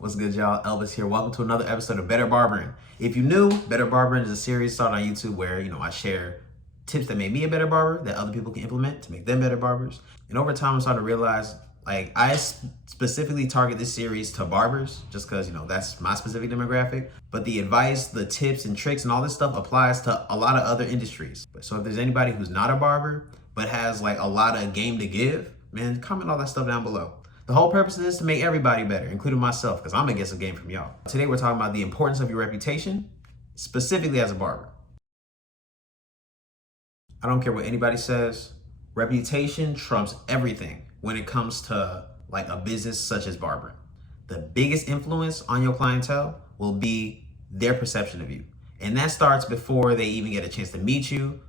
What's good, y'all? Elvis here. Welcome to another episode of Better Barbering. If you're new, Better Barbering is a series started on YouTube where, I share tips that made me a better barber that other people can implement to make them better barbers. And over time, I'm starting to realize, I specifically target this series to barbers just because, that's my specific demographic. But the advice, the tips and tricks and all this stuff applies to a lot of other industries. So if there's anybody who's not a barber, but has a lot of game to give, man, comment all that stuff down below. The whole purpose of this is to make everybody better, including myself, because I'm gonna get some game from y'all. Today we're talking about the importance of your reputation, specifically as a barber. I don't care what anybody says, reputation trumps everything when it comes to a business such as barbering. The biggest influence on your clientele will be their perception of you. And that starts before they even get a chance to meet you,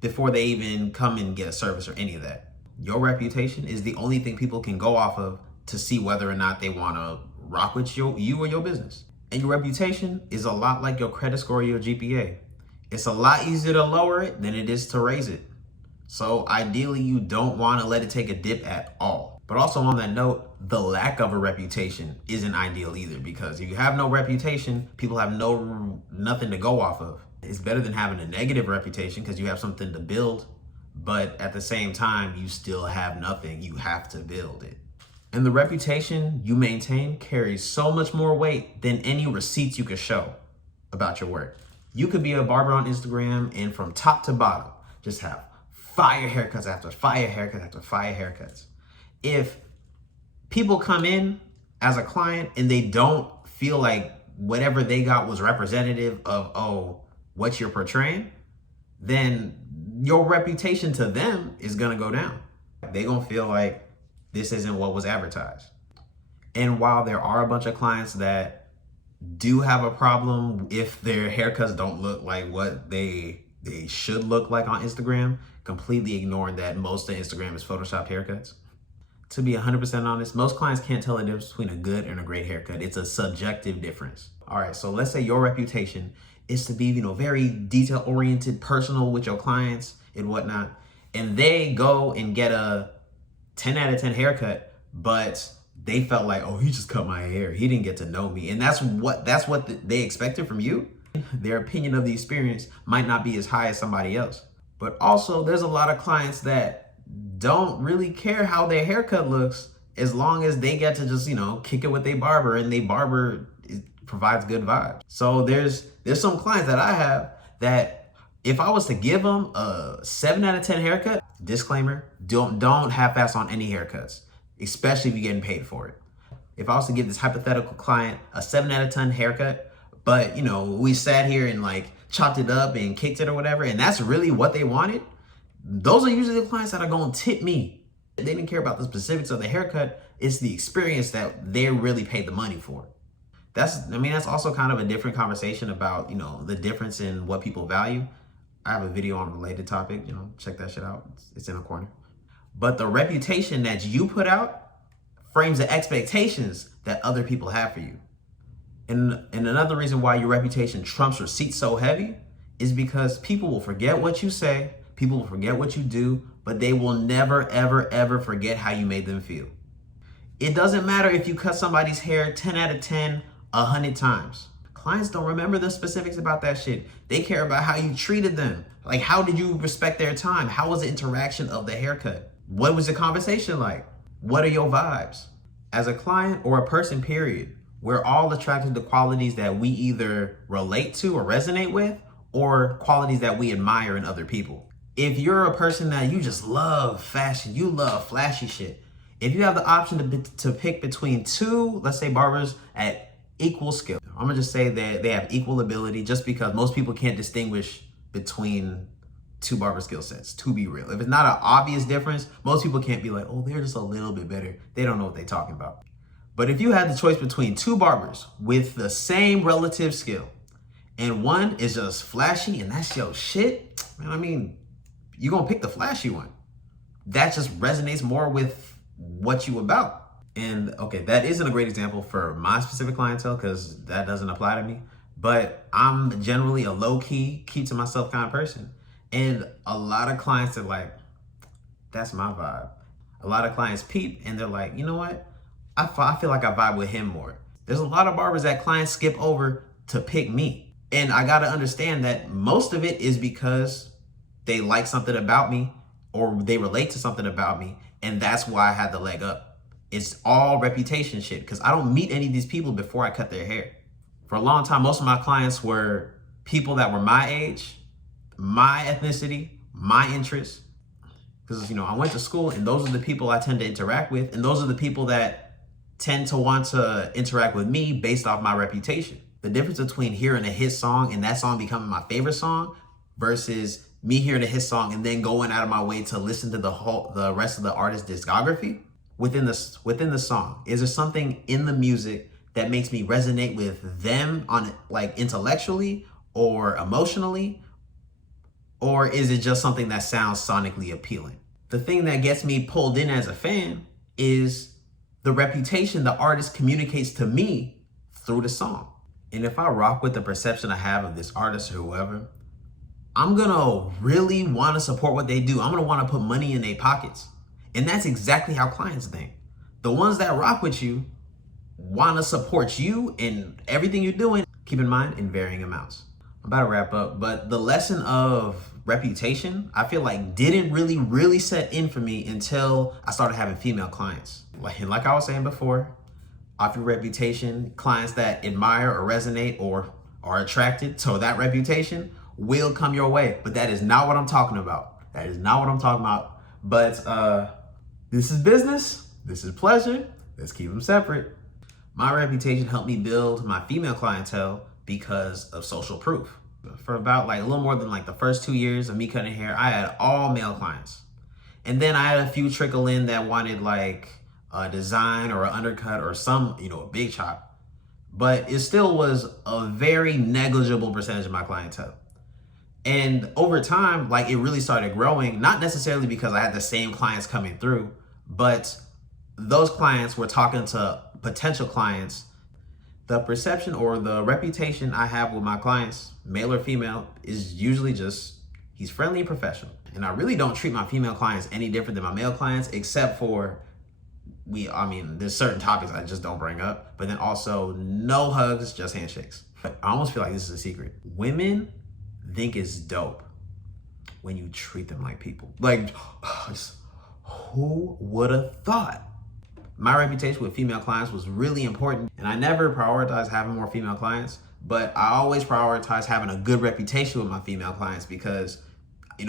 before they even come and get a service or any of that. Your reputation is the only thing people can go off of to see whether or not they want to rock with you or your business. And your reputation is a lot like your credit score or your GPA. It's a lot easier to lower it than it is to raise it. So ideally, you don't want to let it take a dip at all. But also on that note, the lack of a reputation isn't ideal either, because if you have no reputation, people have nothing to go off of. It's better than having a negative reputation because you have something to build, but at the same time, you still have nothing. You have to build it. And the reputation you maintain carries so much more weight than any receipts you could show about your work. You could be a barber on Instagram and from top to bottom, just have fire haircuts after fire haircuts after fire haircuts. If people come in as a client and they don't feel like whatever they got was representative of, what you're portraying, then your reputation to them is gonna go down. They're gonna feel like this isn't what was advertised. And while there are a bunch of clients that do have a problem if their haircuts don't look like what they should look like on Instagram, completely ignoring that most of Instagram is photoshopped haircuts. To be 100% honest, most clients can't tell the difference between a good and a great haircut. It's a subjective difference. All right, so let's say your reputation is to be, very detail-oriented, personal with your clients and whatnot, and they go and get a 10 out of 10 haircut, but they felt like, he just cut my hair. He didn't get to know me. And that's what they expected from you. Their opinion of the experience might not be as high as somebody else. But also there's a lot of clients that don't really care how their haircut looks as long as they get to just, kick it with their barber, and they barber provides good vibes. So there's some clients that I have that if I was to give them a 7 out of 10 haircut, disclaimer, don't half-ass on any haircuts, especially if you're getting paid for it. If I was to give this hypothetical client a 7 out of 10 haircut, but we sat here and chopped it up and kicked it or whatever, and that's really what they wanted, those are usually the clients that are going to tip me. They didn't care about the specifics of the haircut. It's the experience that they really paid the money for. That's also kind of a different conversation about, the difference in what people value. I have a video on a related topic, check that shit out. It's in the corner. But the reputation that you put out frames the expectations that other people have for you. And another reason why your reputation trumps receipts so heavy is because people will forget what you say, people will forget what you do, but they will never, ever, ever forget how you made them feel. It doesn't matter if you cut somebody's hair 10 out of 10, 100 times. Clients don't remember the specifics about that shit. They care about how you treated them. How did you respect their time? How was the interaction of the haircut? What was the conversation like? What are your vibes? As a client or a person, period, we're all attracted to qualities that we either relate to or resonate with, or qualities that we admire in other people. If you're a person that you just love fashion, you love flashy shit, if you have the option to pick between two, let's say barbers at equal skill, I'm gonna just say that they have equal ability, just because most people can't distinguish between two barber skill sets, to be real. If it's not an obvious difference, most people can't be like, they're just a little bit better. They don't know what they're talking about. But if you had the choice between two barbers with the same relative skill, and one is just flashy and that's your shit, man, you're gonna pick the flashy one. That just resonates more with what you about. And okay, that isn't a great example for my specific clientele because that doesn't apply to me. But I'm generally a low-key, keep to myself kind of person. And a lot of clients are like, that's my vibe. A lot of clients peep and they're like, you know what? I feel like I vibe with him more. There's a lot of barbers that clients skip over to pick me. And I got to understand that most of it is because they like something about me or they relate to something about me. And that's why I had the leg up. It's all reputation shit because I don't meet any of these people before I cut their hair. For a long time, most of my clients were people that were my age, my ethnicity, my interests. Because, I went to school and those are the people I tend to interact with. And those are the people that tend to want to interact with me based off my reputation. The difference between hearing a hit song and that song becoming my favorite song versus me hearing a hit song and then going out of my way to listen to the rest of the artist's discography within the song. Is there something in the music that makes me resonate with them on like intellectually or emotionally? Or is it just something that sounds sonically appealing? The thing that gets me pulled in as a fan is the reputation the artist communicates to me through the song. And if I rock with the perception I have of this artist or whoever, I'm gonna really wanna support what they do. I'm gonna wanna put money in their pockets. And that's exactly how clients think. The ones that rock with you wanna support you in everything you're doing. Keep in mind, in varying amounts. I'm about to wrap up, but the lesson of reputation, I feel like didn't really set in for me until I started having female clients. Like I was saying before, off your reputation, clients that admire or resonate or are attracted to that reputation will come your way. But that is not what I'm talking about. That is not what I'm talking about. But this is business. This is pleasure. Let's keep them separate. My reputation helped me build my female clientele because of social proof. For about a little more than the first 2 years of me cutting hair, I had all male clients. And then I had a few trickle in that wanted a design or an undercut or some, a big chop. But it still was a very negligible percentage of my clientele. And over time, it really started growing, not necessarily because I had the same clients coming through, but those clients were talking to potential clients. The perception or the reputation I have with my clients, male or female, is usually just, he's friendly and professional. And I really don't treat my female clients any different than my male clients, except for there's certain topics I just don't bring up, but then also no hugs, just handshakes. But I almost feel like this is a secret. Women think it's dope when you treat them like people. Who would have thought? My reputation with female clients was really important, and I never prioritized having more female clients, but I always prioritize having a good reputation with my female clients because,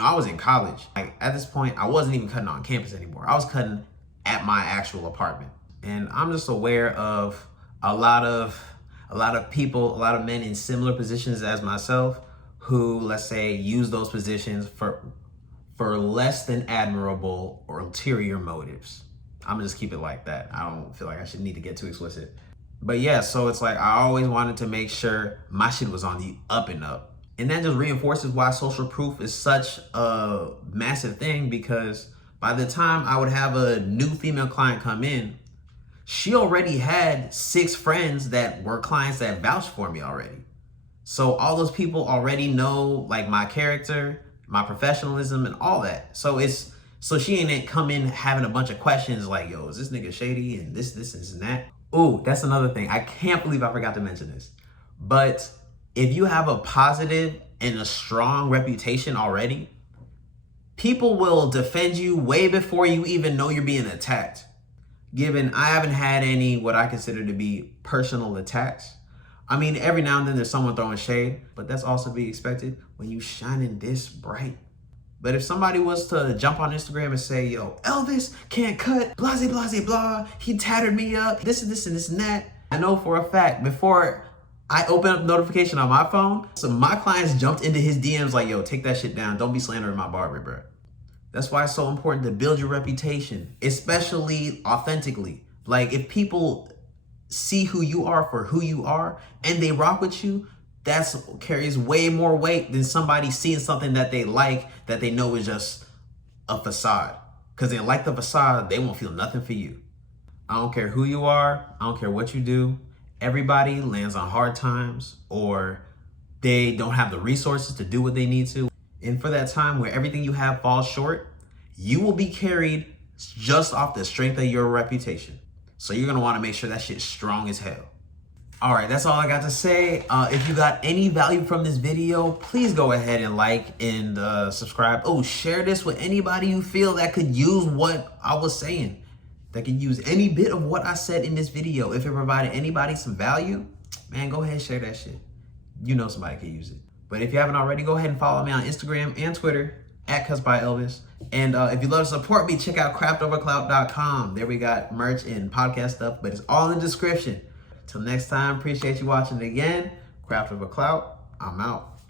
I was in college. At this point, I wasn't even cutting on campus anymore. I was cutting at my actual apartment. And I'm just aware of a lot of people, a lot of men in similar positions as myself who, let's say, use those positions for less than admirable or ulterior motives. I'm gonna just keep it like that. I don't feel like I should need to get too explicit. But yeah, so it's I always wanted to make sure my shit was on the up and up. And that just reinforces why social proof is such a massive thing, because by the time I would have a new female client come in, she already had 6 friends that were clients that vouched for me already. So all those people already know my character, my professionalism, and all that. So she ain't come in having a bunch of questions yo, is this nigga shady and this and that. Ooh, that's another thing. I can't believe I forgot to mention this. But if you have a positive and a strong reputation already, people will defend you way before you even know you're being attacked. Given I haven't had any what I consider to be personal attacks. Every now and then there's someone throwing shade, but that's also to be expected when you shining this bright. But if somebody was to jump on Instagram and say, yo, Elvis can't cut, blah, blah, blah, he tattered me up, this and this and this and that, I know for a fact, before I open up notification on my phone, so my clients jumped into his DMs yo, take that shit down. Don't be slandering my barber, bro. That's why it's so important to build your reputation, especially authentically. If people see who you are for who you are and they rock with you, that carries way more weight than somebody seeing something that they that they know is just a facade. Because they like the facade, they won't feel nothing for you. I don't care who you are. I don't care what you do. Everybody lands on hard times or they don't have the resources to do what they need to. And for that time where everything you have falls short, you will be carried just off the strength of your reputation. So you're going to want to make sure that shit's strong as hell. All right, that's all I got to say. If you got any value from this video, please go ahead and like and subscribe. Oh, share this with anybody you feel that could use what I was saying, that could use any bit of what I said in this video. If it provided anybody some value, man, go ahead and share that shit. You know somebody could use it. But if you haven't already, go ahead and follow me on Instagram and Twitter at CusByElvis. And if you love to support me, check out craftoverclout.com. There we got merch and podcast stuff, but it's all in the description. Till next time, appreciate you watching again. Craft Over Clout, I'm out.